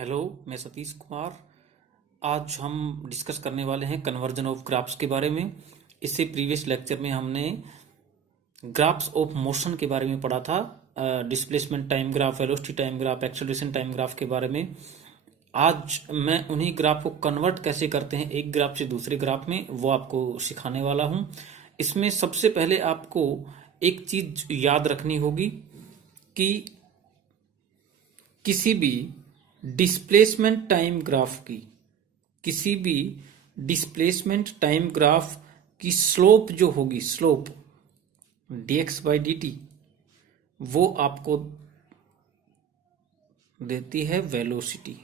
Hello, मैं सतीश कुमार। आज हम डिस्कस करने वाले हैं कन्वर्जन ऑफ ग्राफ्स के बारे में। इससे प्रीवियस लेक्चर में हमने ग्राफ्स ऑफ मोशन के बारे में पढ़ा था। Displacement time graph, velocity time graph, acceleration time graph के बारे में। आज मैं उन्हीं ग्राफ को कन्वर्ट कैसे करते हैं एक ग्राफ से दूसरे ग्राफ में, वो आपको सिखाने वाला हूं। इसमें सबसे पहले आपको एक चीज याद रखनी होगी कि किसी भी डिस्प्लेसमेंट टाइम ग्राफ की किसी भी डिस्प्लेसमेंट टाइम ग्राफ की स्लोप जो होगी, स्लोप dx बाई dt, वो आपको देती है वेलोसिटी।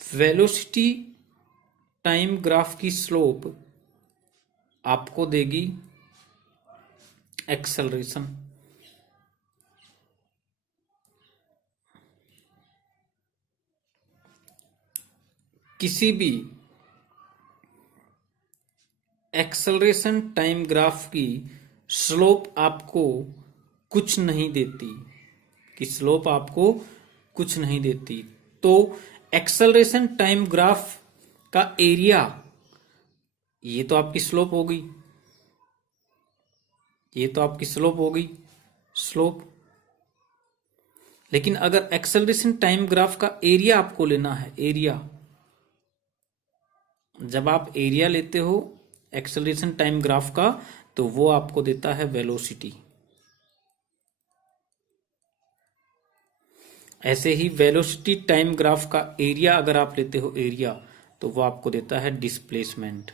वेलोसिटी टाइम ग्राफ की स्लोप आपको देगी एक्सेलरेशन। किसी भी एक्सेलरेशन टाइम ग्राफ की स्लोप आपको कुछ नहीं देती, कुछ नहीं देती। तो एक्सेलरेशन टाइम ग्राफ का एरिया, ये तो आपकी स्लोप होगी, स्लोप। लेकिन अगर एक्सेलरेशन टाइम ग्राफ का एरिया आपको लेना है, एरिया, जब आप एरिया लेते हो एक्सेलरेशन टाइम ग्राफ का, तो वो आपको देता है वेलोसिटी। ऐसे ही वेलोसिटी टाइम ग्राफ का एरिया अगर आप लेते हो, एरिया, तो वो आपको देता है डिस्प्लेसमेंट।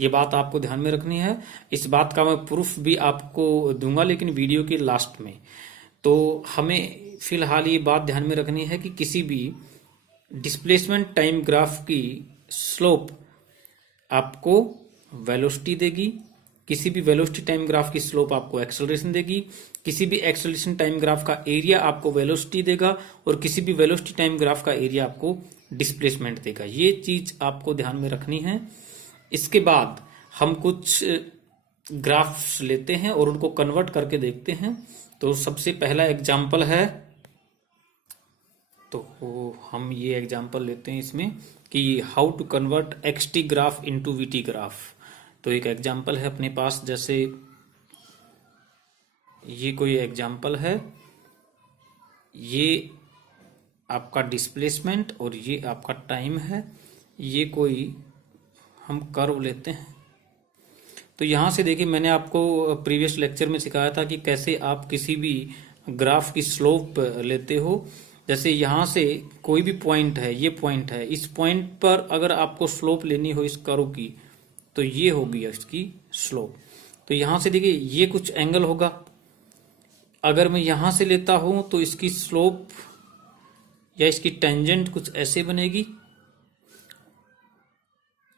ये बात आपको ध्यान में रखनी है। इस बात का मैं प्रूफ भी आपको दूंगा, लेकिन वीडियो के लास्ट में। तो हमें फिलहाल ये बात ध्यान में रखनी है कि किसी भी डिस्प्लेसमेंट टाइम ग्राफ की स्लोप आपको वेलोसिटी देगी, किसी भी वेलोसिटी टाइम ग्राफ की स्लोप आपको एक्सेलरेशन देगी, किसी भी एक्सेलरेशन टाइम ग्राफ का एरिया आपको वेलोसिटी देगा, और किसी भी वेलोसिटी टाइम ग्राफ का एरिया आपको डिस्प्लेसमेंट देगा। ये चीज आपको ध्यान में रखनी है। इसके बाद हम कुछ ग्राफ्स लेते हैं और उनको कन्वर्ट करके देखते हैं। तो सबसे पहला एग्जाम्पल है, तो हम ये एग्जाम्पल लेते हैं इसमें कि how to convert XT graph into VT graph. तो एक एग्जाम्पल है अपने पास, जैसे ये कोई एग्जाम्पल है, ये आपका डिस्प्लेसमेंट और ये आपका टाइम है। ये कोई हम कर्व लेते हैं। तो यहां से देखिए, मैंने आपको प्रीवियस लेक्चर में सिखाया था कि कैसे आप किसी भी ग्राफ की स्लोप लेते हो। जैसे यहां से कोई भी पॉइंट है, ये पॉइंट है, इस पॉइंट पर अगर आपको स्लोप लेनी हो इस कर्व की, तो ये होगी इसकी स्लोप। तो यहां से देखिए, ये कुछ एंगल होगा। अगर मैं यहां से लेता हूं तो इसकी स्लोप या इसकी टेंजेंट कुछ ऐसे बनेगी,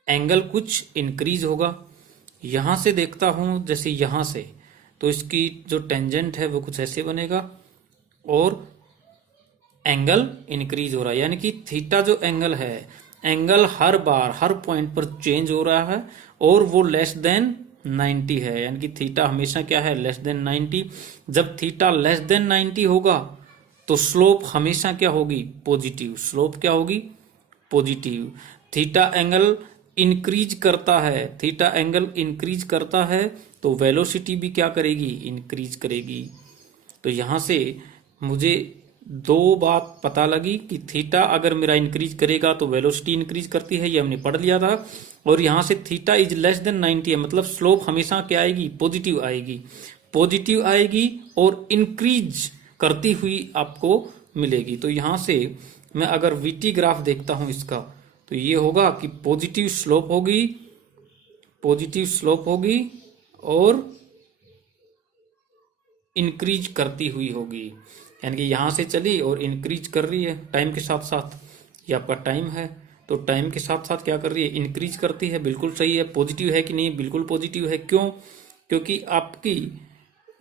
एंगल कुछ इंक्रीज होगा। यहां से देखता हूं जैसे यहां से, तो इसकी जो टेंजेंट है वो कुछ ऐसे बनेगा, और एंगल इंक्रीज हो रहा है। यानी कि थीटा जो एंगल है, एंगल हर बार हर पॉइंट पर चेंज हो रहा है, और वो लेस देन 90 है। यानी कि थीटा हमेशा क्या है, लेस देन 90। जब थीटा लेस देन 90 होगा तो स्लोप हमेशा क्या होगी, पॉजिटिव। स्लोप क्या होगी, पॉजिटिव। थीटा एंगल इंक्रीज करता है, थीटा एंगल इंक्रीज करता है, तो वेलोसिटी भी क्या करेगी, इंक्रीज करेगी। तो यहां से मुझे दो बात पता लगी कि थीटा अगर मेरा इंक्रीज करेगा तो वेलोसिटी इंक्रीज करती है, ये हमने पढ़ लिया था। और यहां से थीटा इज लेस देन 90 है, मतलब स्लोप हमेशा क्या आएगी, पॉजिटिव आएगी, पॉजिटिव आएगी, और इंक्रीज करती हुई आपको मिलेगी। तो यहां से मैं अगर वीटी ग्राफ देखता हूं इसका, तो ये होगा कि पॉजिटिव स्लोप होगी और इंक्रीज करती हुई होगी। यानी कि यहां से चली और इंक्रीज कर रही है टाइम के साथ साथ। ये आपका टाइम है, तो टाइम के साथ साथ क्या कर रही है, इंक्रीज करती है। बिल्कुल सही है। पॉजिटिव है कि नहीं, बिल्कुल पॉजिटिव है। क्यों, क्योंकि आपकी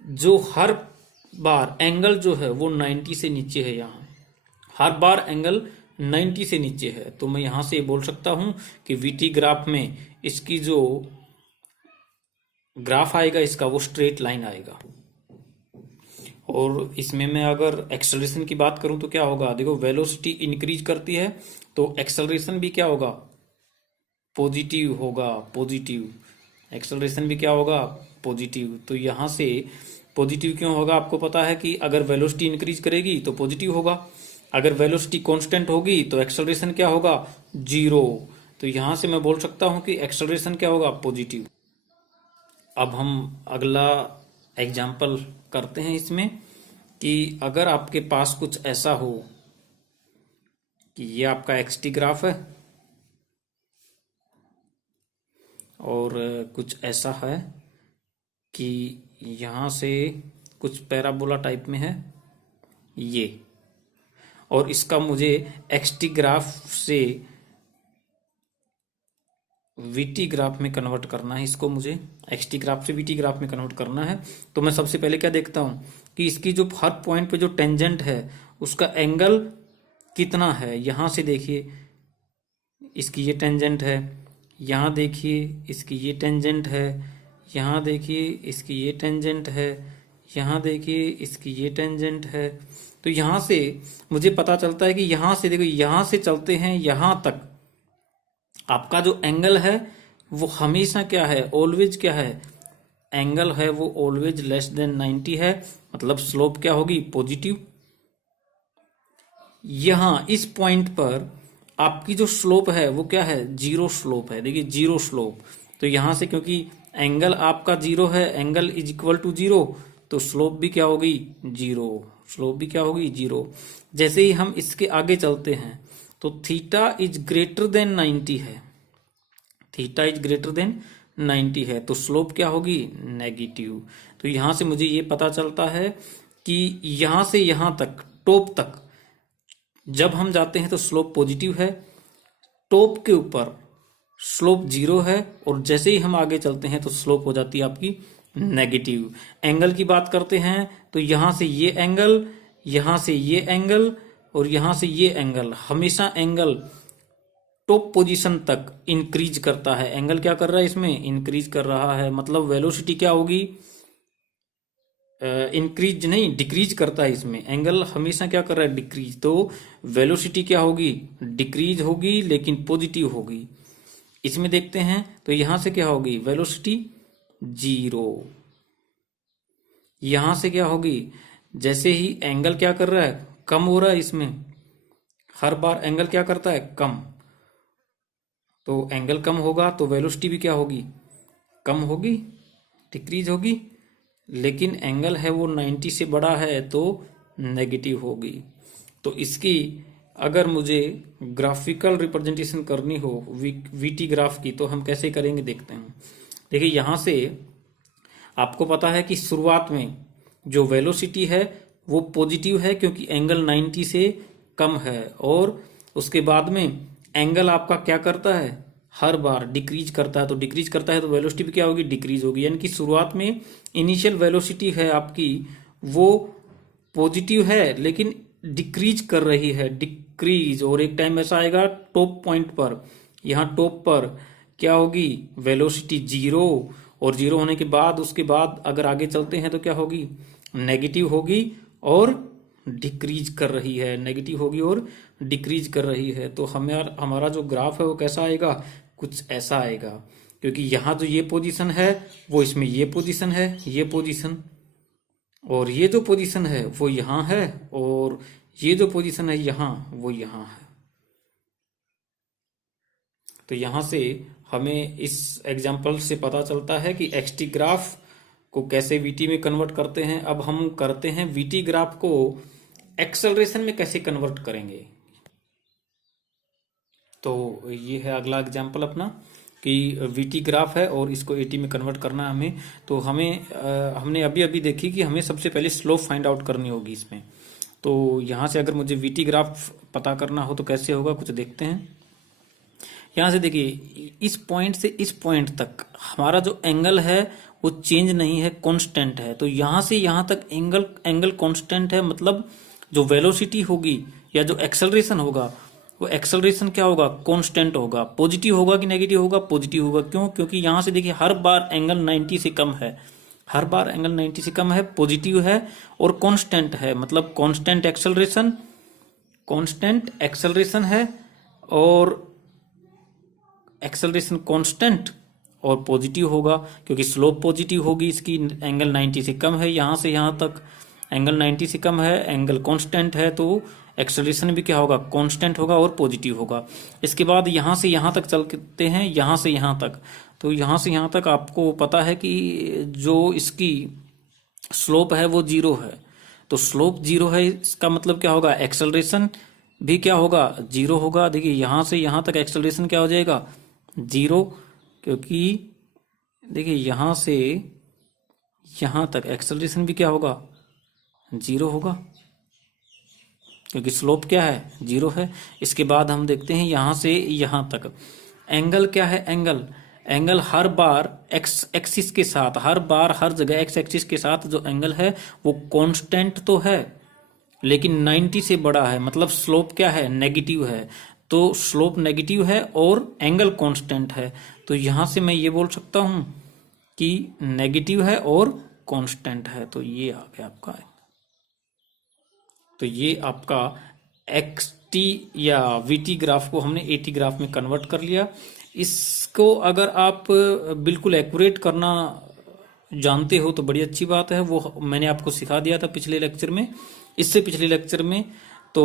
जो हर बार एंगल जो है वो 90 से नीचे है। यहाँ हर बार एंगल 90 से नीचे है, तो मैं यहां से बोल सकता हूं कि वीटी ग्राफ में इसकी जो ग्राफ आएगा इसका, वो स्ट्रेट लाइन आएगा। और इसमें मैं अगर एक्सेलरेशन की बात करूं तो क्या होगा, देखो वेलोसिटी इंक्रीज करती है तो एक्सेलरेशन भी क्या होगा, पॉजिटिव होगा, पॉजिटिव। एक्सेलरेशन भी क्या होगा, पॉजिटिव। तो यहाँ से पॉजिटिव क्यों होगा, आपको पता है कि अगर वेलोसिटी इंक्रीज करेगी तो पॉजिटिव होगा, अगर वेलोसिटी कांस्टेंट होगी तो एक्सेलरेशन क्या होगा, जीरो। तो यहाँ से मैं बोल सकता हूँ कि एक्सेलरेशन क्या होगा, पॉजिटिव। अब हम अगला एग्जाम्पल करते हैं इसमें कि अगर आपके पास कुछ ऐसा हो कि ये आपका एक्सटी ग्राफ है और कुछ ऐसा है कि यहाँ से कुछ पैराबोला टाइप में है ये, और इसका मुझे एक्सटी ग्राफ से वीटी ग्राफ में कन्वर्ट करना है, इसको मुझे एक्सटी ग्राफ से वीटी ग्राफ में कन्वर्ट करना है। तो मैं सबसे पहले क्या देखता हूँ कि इसकी जो हर पॉइंट पे जो टेंजेंट है उसका एंगल कितना है। यहाँ से देखिए इसकी ये टेंजेंट है, यहाँ देखिए इसकी ये टेंजेंट है, यहाँ देखिए इसकी ये टेंजेंट है, यहाँ देखिए इसकी ये टेंजेंट है। तो यहाँ से मुझे पता चलता है कि यहाँ से देखो, यहाँ से चलते हैं यहाँ तक आपका जो एंगल है वो हमेशा क्या है, ऑलवेज क्या है, एंगल है वो ऑलवेज लेस देन 90 है, मतलब स्लोप क्या होगी, पॉजिटिव। यहां इस पॉइंट पर आपकी जो स्लोप है वो क्या है, जीरो स्लोप है। देखिए जीरो स्लोप, तो यहां से क्योंकि एंगल आपका जीरो है, angle is equal to zero, तो स्लोप भी क्या होगी, जीरो। स्लोप भी क्या होगी, जीरो। जैसे ही हम इसके आगे चलते हैं तो थीटा इज ग्रेटर देन 90 है, थीटा इज ग्रेटर देन 90 है, तो स्लोप क्या होगी, नेगेटिव। तो यहां से मुझे ये पता चलता है कि यहां से यहां तक, टॉप तक जब हम जाते हैं तो स्लोप पॉजिटिव है, टॉप के ऊपर स्लोप जीरो है, और जैसे ही हम आगे चलते हैं तो स्लोप हो जाती है आपकी नेगेटिव। एंगल की बात करते हैं तो यहां से ये एंगल, यहां से ये एंगल और यहां से ये एंगल, हमेशा एंगल टॉप पोजीशन तक इंक्रीज करता है। एंगल क्या कर रहा है, इसमें इंक्रीज कर रहा है, मतलब वेलोसिटी क्या होगी, इंक्रीज नहीं, डिक्रीज करता है। इसमें एंगल हमेशा क्या कर रहा है, डिक्रीज। तो वेलोसिटी क्या होगी, डिक्रीज होगी, लेकिन पॉजिटिव होगी। इसमें देखते हैं तो यहां से क्या होगी, वेलोसिटी जीरो। यहां से क्या होगी, जैसे ही एंगल क्या कर रहा है, कम हो रहा है, इसमें हर बार एंगल क्या करता है, कम। तो एंगल कम होगा तो वेलोसिटी भी क्या होगी, कम होगी, डिक्रीज होगी। लेकिन एंगल है वो 90 से बड़ा है तो नेगेटिव होगी। तो इसकी अगर मुझे ग्राफिकल रिप्रेजेंटेशन करनी हो वीटी ग्राफ की, तो हम कैसे करेंगे, देखते हैं। देखिए यहां से आपको पता है कि शुरुआत में जो वेलोसिटी है वो पॉजिटिव है क्योंकि एंगल 90 से कम है, और उसके बाद में एंगल आपका क्या करता है, हर बार डिक्रीज करता है। तो डिक्रीज करता है तो वेलोसिटी भी क्या होगी, डिक्रीज होगी। यानी कि शुरुआत में इनिशियल वेलोसिटी है आपकी वो पॉजिटिव है लेकिन डिक्रीज कर रही है, डिक्रीज। और एक टाइम ऐसा आएगा टॉप पॉइंट पर, यहाँ टॉप पर क्या होगी, वेलोसिटी जीरो, और जीरो होने के बाद उसके बाद अगर आगे चलते हैं तो क्या होगी, नेगेटिव होगी और डिक्रीज कर रही है, नेगेटिव होगी और डिक्रीज कर रही है। तो हमारा जो ग्राफ है वो कैसा आएगा, कुछ ऐसा आएगा। क्योंकि यहाँ जो ये पोजीशन है वो इसमें ये पोजीशन है, ये पोजीशन, और ये जो पोजीशन है वो यहाँ है, और ये जो पोजीशन है यहाँ वो यहाँ है। तो यहाँ से हमें इस एग्जाम्पल से पता चलता है कि एक्सटी ग्राफ को कैसे वीटी में कन्वर्ट करते हैं। अब हम करते हैं वीटी ग्राफ को एक्सेलरेशन में कैसे कन्वर्ट करेंगे। तो ये है अगला एग्जाम्पल अपना कि वीटी ग्राफ है और इसको एटी में कन्वर्ट करना है हमें। तो हमने अभी अभी देखी कि हमें सबसे पहले स्लोप फाइंड आउट करनी होगी इसमें। तो यहाँ से अगर मुझे वीटी ग्राफ पता करना हो तो कैसे होगा, कुछ देखते हैं। यहाँ से देखिए इस पॉइंट से इस पॉइंट तक हमारा जो एंगल है वो चेंज नहीं है, कांस्टेंट है। तो यहाँ से यहाँ तक एंगल कांस्टेंट है, मतलब जो वेलोसिटी होगी या जो एक्सेलरेशन होगा वो एक्सेलरेशन क्या होगा, कांस्टेंट होगा। पॉजिटिव होगा कि नेगेटिव होगा, पॉजिटिव होगा। क्यों, क्योंकि यहाँ से देखिए हर बार एंगल 90 से कम है, हर बार एंगल 90 से कम है, पॉजिटिव है और कांस्टेंट है, मतलब कांस्टेंट एक्सेलरेशन है और एक्सेलरेशन कांस्टेंट और पॉजिटिव होगा, क्योंकि स्लोप पॉजिटिव होगी इसकी, एंगल 90 से कम है, यहाँ से यहाँ तक एंगल 90 से कम है, एंगल कांस्टेंट है, तो एक्सेलरेशन भी क्या होगा, कांस्टेंट होगा और पॉजिटिव होगा। इसके बाद यहाँ से यहाँ तक चलते हैं, यहाँ से यहाँ तक, तो यहाँ से यहाँ तक आपको पता है कि जो इसकी स्लोप है वो जीरो है, तो स्लोप जीरो है, इसका मतलब क्या होगा, एक्सेलरेशन भी क्या होगा, जीरो होगा। देखिए यहाँ से यहाँ तक एक्सेलरेशन क्या हो जाएगा, जीरो, क्योंकि देखिए यहाँ से यहाँ तक एक्सेलरेशन भी क्या होगा, जीरो होगा, क्योंकि स्लोप क्या है, जीरो है। इसके बाद हम देखते हैं यहाँ से यहाँ तक एंगल क्या है, एंगल हर बार एक्स एक्सिस के साथ, हर बार हर जगह एक्स एक्सिस के साथ जो एंगल है वो कांस्टेंट तो है लेकिन 90 से बड़ा है, मतलब स्लोप क्या है, नेगेटिव है, तो स्लोप नेगेटिव है और एंगल कांस्टेंट है, तो यहां से मैं ये बोल सकता हूं कि नेगेटिव है और कांस्टेंट है। तो ये आ गया आपका, तो ये आपका एक्स टी या वीटी ग्राफ को हमने एटी ग्राफ में कन्वर्ट कर लिया। इसको अगर आप बिल्कुल एक्यूरेट करना जानते हो तो बड़ी अच्छी बात है, वो मैंने आपको सिखा दिया था पिछले लेक्चर में, इससे पिछले लेक्चर में, तो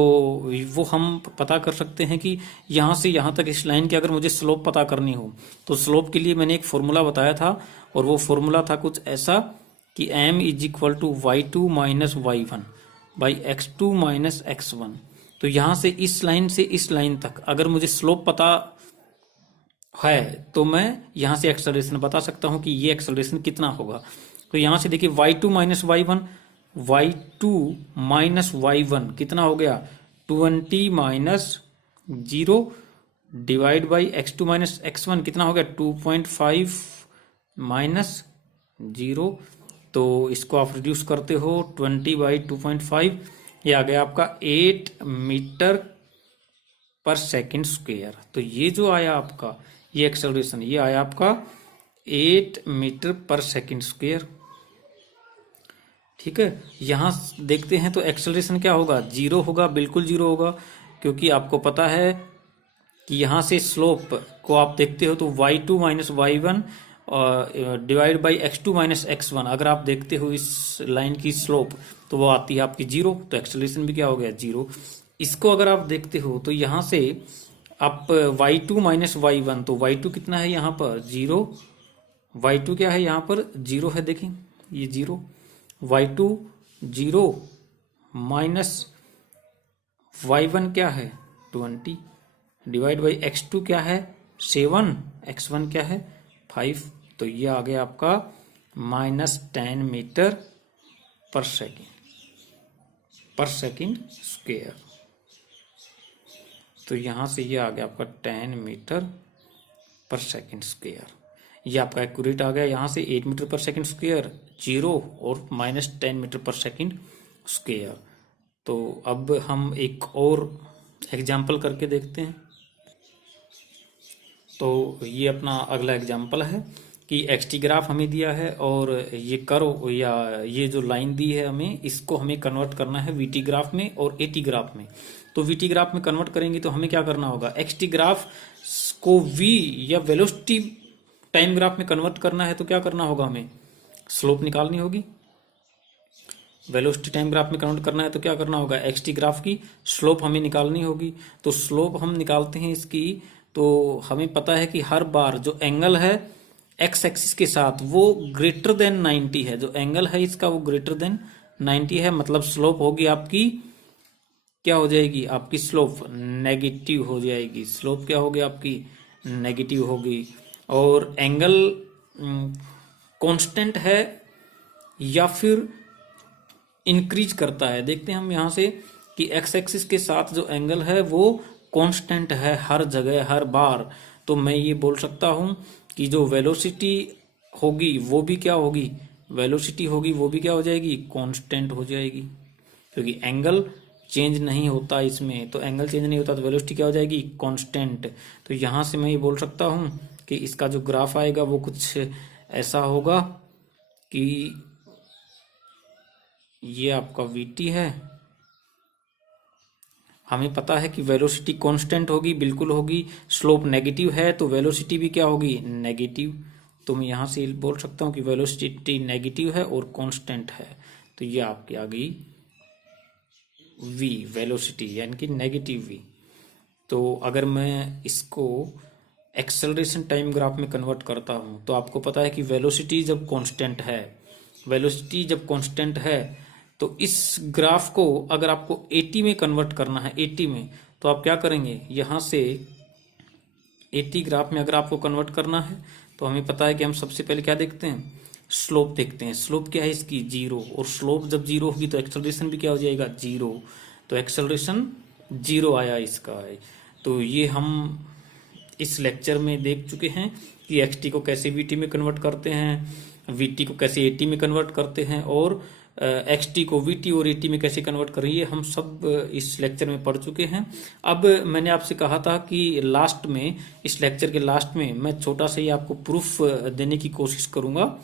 वो हम पता कर सकते हैं कि यहाँ से यहाँ तक इस लाइन की अगर मुझे स्लोप पता करनी हो तो स्लोप के लिए मैंने एक फॉर्मूला बताया था, और वो फॉर्मूला था कुछ ऐसा कि m is equal to y2 minus y1 by x2 minus x1। तो यहाँ से इस लाइन से इस लाइन तक अगर मुझे स्लोप पता है तो मैं यहाँ से एक्सेलरेशन बता सकता हूँ कि ये एक्सेलरेशन कितना होगा। तो यहाँ से देखिए y2 माइनस y1 कितना हो गया, 20 minus 0 divide by x2 minus x1 कितना हो गया, 2.5 माइनस 0। तो इसको आप रिड्यूस करते हो 20 बाई 2.5, ये आ गया आपका 8 मीटर पर सेकेंड स्क्वायर। तो ये जो आया आपका ये एक्सेलरेशन, ये आया आपका 8 मीटर पर सेकेंड स्क्वायर। ठीक है, यहां देखते हैं तो एक्सेलरेशन क्या होगा, जीरो होगा, बिल्कुल जीरो होगा, क्योंकि आपको पता है कि यहां से स्लोप को आप देखते हो तो y2 minus y1 divide by x2 minus x1, अगर आप देखते हो इस लाइन की स्लोप तो वो आती है आपकी जीरो, तो एक्सेलरेशन भी क्या हो गया, जीरो। इसको अगर आप देखते हो तो यहां से आप y2 माइनस y1, तो y2 कितना है यहाँ पर, जीरो, y2 क्या है यहाँ पर, जीरो है, देखें ये zero, y2 zero minus y1 क्या है 20 डिवाइड बाई x2 क्या है 7, x1 क्या है 5, तो ये आ गया आपका माइनस 10 मीटर पर सेकेंड स्क्वायर। तो यहां से ये आ गया आपका 10 मीटर पर सेकेंड स्क्वायर, ये आपका एक्यूरेट आ गया। यहाँ से 8 मीटर पर सेकेंड स्क्वायर जीरो और माइनस 10 मीटर पर सेकेंड स्क्वायर। तो अब हम एक और एग्जाम्पल करके देखते हैं। तो ये अपना अगला एग्जाम्पल है कि एक्सटी ग्राफ हमें दिया है और ये कर्व या ये जो लाइन दी है हमें, इसको हमें कन्वर्ट करना है वीटी ग्राफ में और एटी ग्राफ में। तो वीटी ग्राफ में कन्वर्ट करेंगे तो हमें क्या करना होगा, एक्सटी ग्राफ को वी या वेलोसिटी टाइम ग्राफ में कन्वर्ट करना है तो क्या करना होगा, हमें स्लोप निकालनी होगी। वेलोसिटी टाइम ग्राफ में कन्वर्ट करना है तो क्या करना होगा, एक्सटी ग्राफ की स्लोप हमें निकालनी होगी। तो स्लोप हम निकालते हैं इसकी, तो हमें पता है कि हर बार जो एंगल है एक्स एक्सिस के साथ वो ग्रेटर देन 90 है, जो एंगल है इसका वो ग्रेटर देन 90 है, मतलब स्लोप होगी आपकी क्या हो जाएगी, आपकी स्लोप नेगेटिव हो जाएगी। स्लोप क्या होगी आपकी, नेगेटिव होगी। और एंगल कांस्टेंट है या फिर इंक्रीज करता है, देखते हैं हम यहाँ से कि एक्स एक्सिस के साथ जो एंगल है वो कांस्टेंट है हर जगह हर बार। तो मैं ये बोल सकता हूँ कि जो वेलोसिटी होगी वो भी क्या होगी, वेलोसिटी होगी वो भी क्या हो जाएगी, कांस्टेंट हो जाएगी, क्योंकि एंगल चेंज नहीं होता इसमें। तो एंगल चेंज नहीं होता तो वेलोसिटी क्या हो जाएगी, कांस्टेंट। तो यहाँ से मैं ये बोल सकता हूँ कि इसका जो ग्राफ आएगा वो कुछ ऐसा होगा कि ये आपका VT है, हमें पता है कि वेलोसिटी कांस्टेंट होगी, बिल्कुल होगी, स्लोप नेगेटिव है तो वेलोसिटी भी क्या होगी, नेगेटिव। तो मैं यहाँ से बोल सकता हूँ कि वेलोसिटी नेगेटिव है और कांस्टेंट है, तो ये आपकी आ गई V, वेलोसिटी यानी कि नेगेटिव V। तो अगर मैं इसको एक्सेलरेशन टाइम ग्राफ में कन्वर्ट करता हूँ तो आपको पता है कि वेलोसिटी जब कांस्टेंट है, वेलोसिटी जब कांस्टेंट है तो इस ग्राफ को अगर आपको 80 में कन्वर्ट करना है, 80 में, तो आप क्या करेंगे, यहाँ से 80 ग्राफ में अगर आपको कन्वर्ट करना है तो हमें पता है कि हम सबसे पहले क्या देखते हैं, स्लोप देखते हैं। स्लोप क्या है इसकी, 0, और स्लोप जब 0 होगी तो एक्सेलरेशन भी क्या हो जाएगा, 0। तो एक्सेलरेशन 0 आया इसका। तो ये हम इस लेक्चर में देख चुके हैं कि एक्स को कैसे VT में कन्वर्ट करते हैं, VT को कैसे 80 में कन्वर्ट करते हैं, और XT को VT और 80 में कैसे कन्वर्ट करें, ये हम सब इस लेक्चर में पढ़ चुके हैं। अब मैंने आपसे कहा था कि लास्ट में, इस लेक्चर के लास्ट में मैं छोटा सा ही आपको प्रूफ देने की कोशिश करूंगा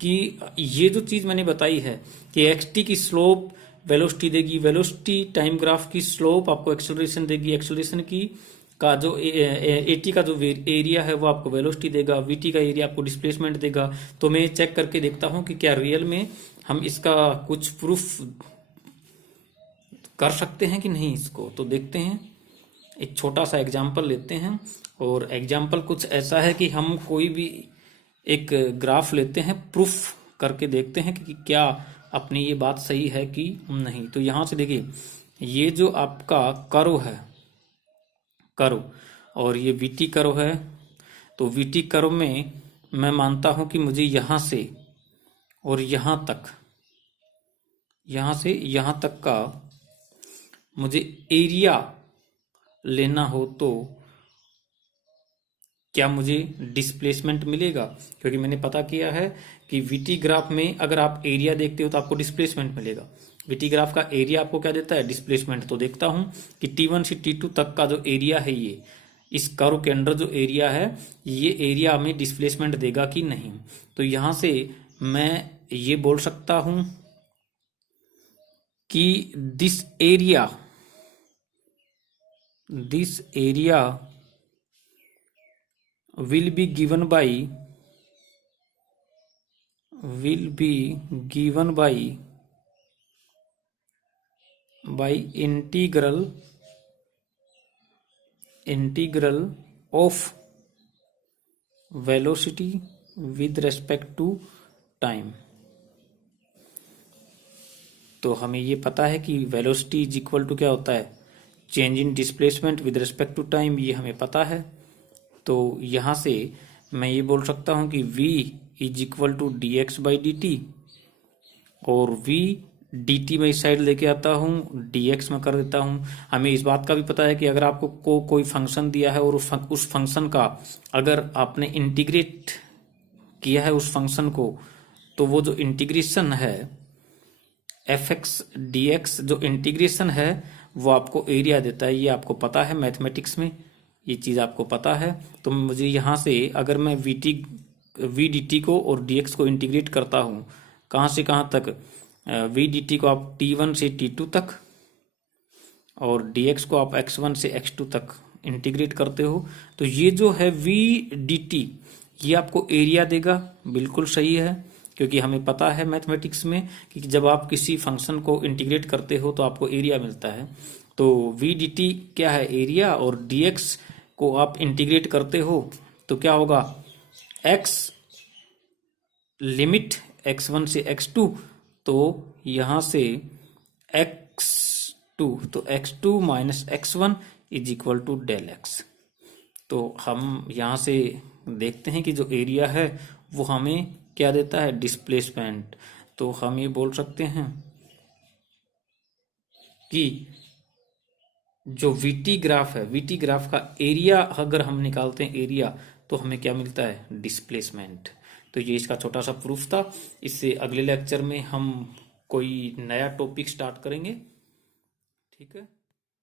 कि ये जो चीज मैंने बताई है कि XT की स्लोप वेलोसिटी देगी, वेलोसिटी टाइम ग्राफ की स्लोप आपको एक्सेलरेशन देगी, एक्सेलरेशन की का जो 80 का जो एरिया है वो आपको वेलोसिटी देगा, VT का एरिया आपको डिस्प्लेसमेंट देगा। तो मैं चेक करके देखता हूं कि क्या रियल में हम इसका कुछ प्रूफ कर सकते हैं कि नहीं। इसको तो देखते हैं, एक छोटा सा एग्जाम्पल लेते हैं, और एग्जाम्पल कुछ ऐसा है कि हम कोई भी एक ग्राफ लेते हैं, प्रूफ करके देखते हैं कि क्या अपनी ये बात सही है कि नहीं। तो यहां से देखिए, ये जो आपका कर्व है, कर्व, और ये VT कर्व है, तो VT कर्व में मैं मानता हूं कि मुझे यहां से और यहां तक, यहां से यहां तक का मुझे एरिया लेना हो तो क्या मुझे डिस्प्लेसमेंट मिलेगा, क्योंकि मैंने पता किया है कि VT ग्राफ में अगर आप एरिया देखते हो तो आपको डिस्प्लेसमेंट मिलेगा। VT ग्राफ का एरिया आपको क्या देता है, डिस्प्लेसमेंट। तो देखता हूं कि T1 से T2 तक का जो एरिया है, ये इस कर्व के अंदर जो एरिया है, ये एरिया हमें डिस्प्लेसमेंट देगा कि नहीं। तो यहां से मैं ये बोल सकता हूं कि this area will be given by integral of velocity with respect to time। तो हमें ये पता है कि वेलोसिटी इज इक्वल टू क्या होता है, change in displacement with respect to time, ये हमें पता है। तो यहां से मैं ये बोल सकता हूं कि v is equal to dx/dt, और v dt में इस साइड लेके आता हूं, dx में कर देता हूं। हमें इस बात का भी पता है कि अगर आपको कोई फंक्शन दिया है और उस फंक्शन का अगर आपने इंटीग्रेट किया है उस फंक्शन को, तो वो जो इंटीग्रेशन है fx dx, जो इंटीग्रेशन है वो आपको एरिया देता है। ये आपको पता है मैथमेटिक्स में, ये चीज़ आपको पता है। तो मुझे यहाँ से अगर मैं v dt को और dx को इंटीग्रेट करता हूँ, कहाँ से कहाँ तक, v dt को आप t1 से t2 तक, और dx को आप x1 से x2 तक इंटीग्रेट करते हो, तो ये जो है v dt, ये आपको एरिया देगा। बिल्कुल सही है, क्योंकि हमें पता है मैथमेटिक्स में कि जब आप किसी फंक्शन को इंटीग्रेट करते हो तो आपको एरिया मिलता है। तो v dt क्या है, एरिया, और dx को आप इंटीग्रेट करते हो तो क्या होगा, x लिमिट x1 से x2, तो यहां से x2, तो x2 minus x1 is equal to del x। तो हम यहां से देखते हैं कि जो एरिया है वो हमें क्या देता है, डिस्प्लेसमेंट। तो हम ये बोल सकते हैं कि जो VT ग्राफ है, VT ग्राफ का एरिया अगर हम निकालते हैं एरिया, तो हमें क्या मिलता है, डिस्प्लेसमेंट। तो ये इसका छोटा सा प्रूफ था। इससे अगले लेक्चर में हम कोई नया टॉपिक स्टार्ट करेंगे। ठीक है।